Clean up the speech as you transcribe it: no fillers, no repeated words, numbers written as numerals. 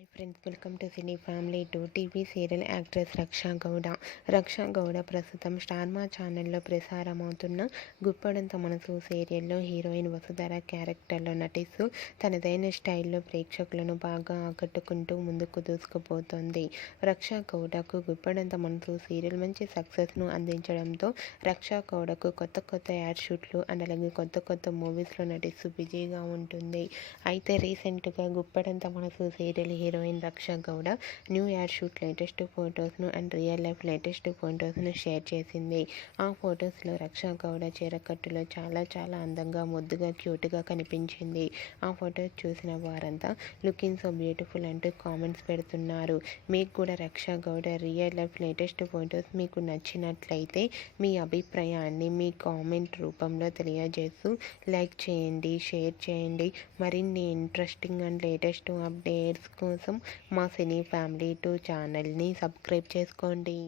Hi friends, welcome to cine family two. TV serial actress Raksha Gowda. Raksha Gowda ప్రస్తుతం star మా ఛానల్లో ప్రసారమవుతున్న గుప్పడంత మనసు సీరియల్లో హీరోయిన్ వసుధర క్యారెక్టర్లో నటిస్తూ తనదైన స్టైల్లో ప్రేక్షకులను బాగా ఆకట్టుకుంటూ ముందుకు దూసుకుపోతోంది. రక్షా గౌడకు గుప్పడంత మనసు సీరియల్ మంచి సక్సెస్ను అందించడంతో రక్షా గౌడకు కొత్త యాడ్ షూట్లు అండ్ అలాగే కొత్త మూవీస్లో నటిస్తూ బిజీగా ఉంటుంది. అయితే రీసెంట్గా Guppedantha Manasu serial heroine Raksha Gowda new ad shoot latest ఫొటోస్ను అండ్ రియల్ లైఫ్ లేటెస్ట్ ఫొటోస్ను షేర్ చేసింది. ఆ ఫొటోస్లో రక్షా గౌడ చీరకట్టులో చాలా అందంగా ముద్దుగా క్యూట్గా కనిపించింది. ఆ ఫొటోస్ చూసిన వారంతా లుకింగ్ సో బ్యూటిఫుల్ అంటూ కామెంట్స్ పెడుతున్నారు. మీకు కూడా Raksha Gowda real life latest photos మీకు నచ్చినట్లయితే మీ అభిప్రాయాన్ని మీ కామెంట్ రూపంలో తెలియజేస్తూ లైక్ చేయండి, షేర్ చేయండి. మరిన్ని ఇంట్రెస్టింగ్ అండ్ లేటెస్ట్ అప్డేట్స్ కోసం మా సినీ ఫ్యామిలీ 2 ఛానల్ని సబ్స్క్రైబ్ చేసుకోండి.